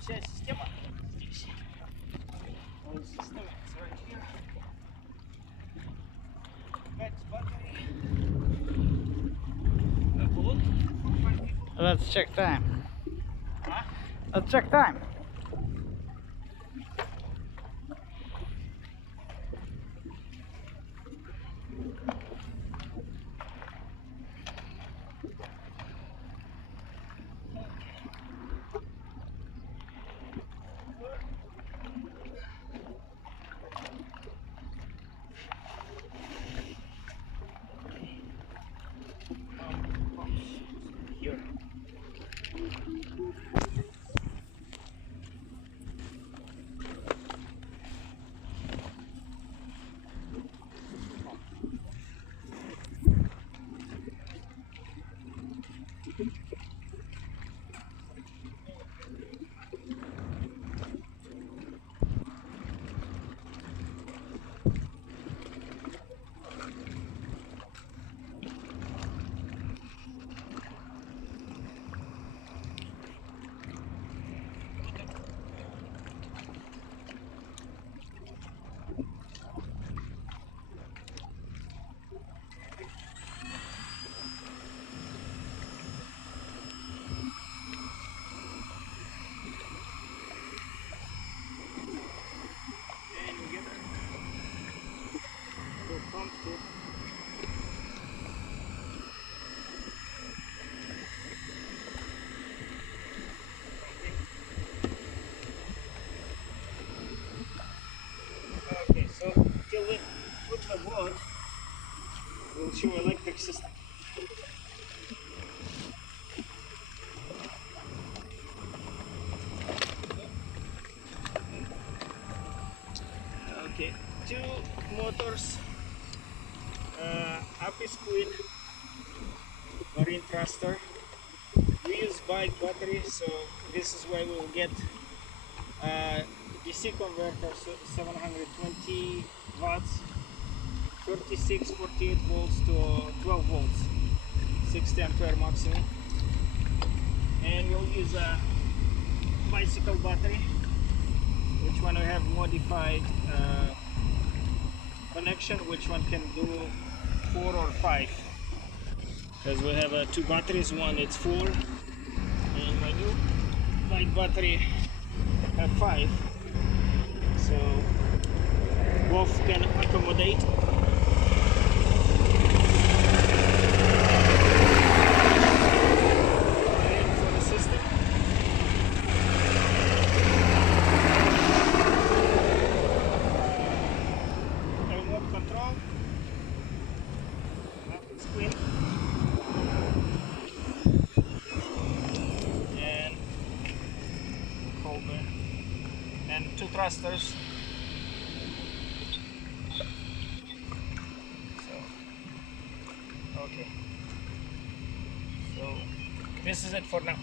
Общая система здесь. All system is right here. 5 battery. A boat for 5 people. Let's check time. Huh? Let's check time. Here. Okay, so till we put the boat, we'll show electric system. Okay, 2 motors, Apisqueen marine thruster. We use bike battery, so this is why we will get DC converter, so 720 watts, 36, 48 volts to 12 volts, 60 ampere maximum. And we'll use a bicycle battery, which one we have modified connection, which one can do 4 or 5, because we have 2 batteries. One it's full, and my new bike battery have 5, so both can accommodate. And for the system, remote control, Apisqueen, and holder, and 2 thrusters. So, okay. So this is it for now.